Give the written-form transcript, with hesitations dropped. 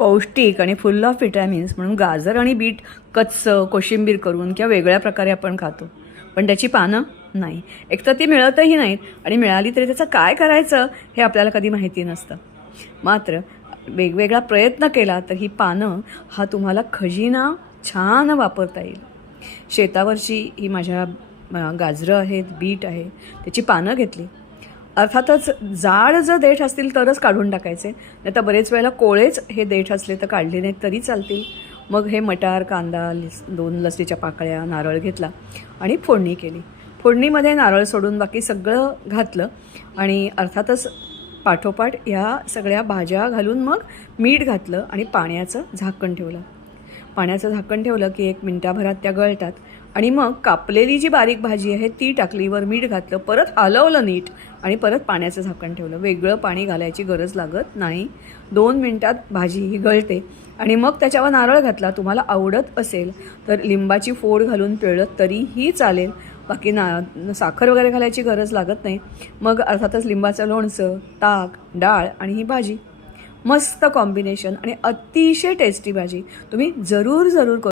पौष्टिक आणि फुल of vitamins म्हणून गाजर आणि बीट कच्चं कोशिंबीर करून किंवा वेगळ्या प्रकारे आपण खातो, पण त्याची पानं नाही. एकतर ती मिळतही नाहीत आणि मिळाली तरी त्याचं काय करायचं हे आपल्याला कधी माहिती नसतं. मात्र वेगवेगळा प्रयत्न केला तर ही पानं हा तुम्हाला खजिना छान वापरता येईल. शेतावरची ही माझ्या गाजरं आहेत, बीट आहे, त्याची पानं घेतली. अर्थातच जाड जर देठ असतील तरच काढून टाकायचे, नाही तर बरेच वेळेला कोळेच हे देठ असले तर काढले नाहीत तरी चालतील. मग हे मटार, कांदा, 2 लसणीच्या पाकळ्या, नारळ घेतला आणि फोडणी केली. फोडणीमध्ये नारळ सोडून बाकी सगळं घातलं आणि अर्थातच पाठोपाठ ह्या सगळ्या भाज्या घालून मग मीठ घातलं आणि पाण्याचं झाकण ठेवलं. पाण्याचं झाकण ठेवलं की 1 मिनिटाभरात त्या गळतात आणि मग कापलेली जी बारीक भाजी आहे ती टाकली, वर मीठ घातलं, परत हलवलं नीट आणि परत पाण्याचं झाकण ठेवलं. वेगळं पाणी घालायची गरज लागत नाही. 2 मिनिटात भाजी ही गळते आणि मग त्याच्यावर नारळ घातला. तुम्हाला आवडत असेल तर लिंबाची फोड घालून पिळलं तरीही चालेल. बाकी साखर वगैरे घालायची गरज लागत नाही. मग अर्थातच लिंबाचं लोणचं, ताक, डाळ आणि ही भाजी, मस्त कॉम्बिनेशन आणि अतिशय टेस्टी भाजी. तुम्ही जरूर करू.